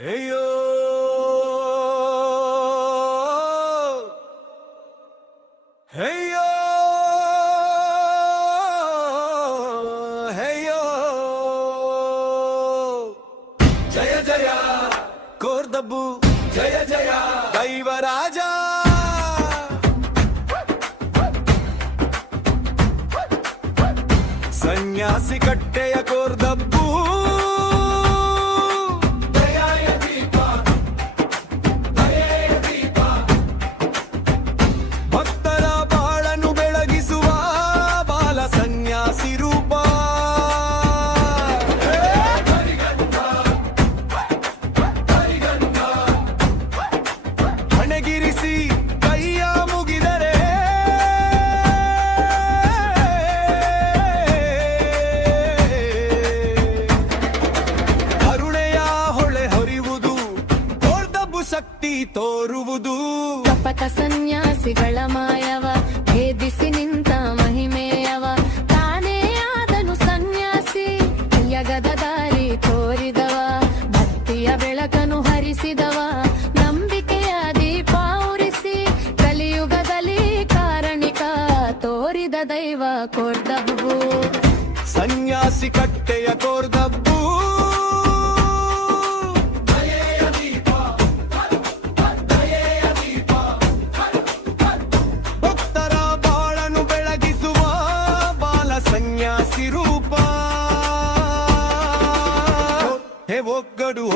ಹೇಯೋ ಹೇಯೋ ಹೇಯೋ ಜಯ ಜಯ ಕೋರ್ದಬ್ಬು ಜಯ ಜಯ ದೈವರಾಜ ಸನ್ಯಾಸಿ ಕಟ್ಟೆಯ ಕೋರ್ದಬ್ಬು ಭಕ್ತರ ಬಾಳನ್ನು ಬೆಳಗಿಸುವ ಬಾಲ ಸನ್ಯಾಸಿ ರೂಪ ಹಣೆಗಿರಿಸಿ ಕೈಯ ಮುಗಿದರೆ ಕರುಣೆಯ ಹೊಳೆ ಹೊರಿವುದು ಕೋರ್ದಬ್ಬು ಶಕ್ತಿ ತೋರುವುದು ಕಪಟ ಸನ್ಯಾಸಿಗಳ ಮಾಯವ ಭೇದಿಸಿ ನಿಂತ ಮಹಿಮೆಯವ ತಾನೇ ಆದನು ಸನ್ಯಾಸಿ ಯಗದ ದಾರಿ ತೋರಿದವ ಭಕ್ತಿಯ ಬೆಳಕನು ಹರಿಸಿದವ ನಂಬಿಕೆಯ ದೀಪ ಉರಿಸಿ ಕಲಿಯುಗದಲ್ಲಿ ಕಾರಣಿಕ ತೋರಿದ ದೈವ ಕೋರ್ದಬ್ಬು ಸನ್ಯಾಸಿ ಕಟ್ಟೆಯ ಕೋರ್ದಬ್ಬು ಭಕ್ತರ ಬಾಳನ್ನು ಬೆಳಗಿಸುವ ಬಾಲ ಸನ್ಯಾಸಿ ರೂಪ ಹೇ ಒಗ್ಗಡು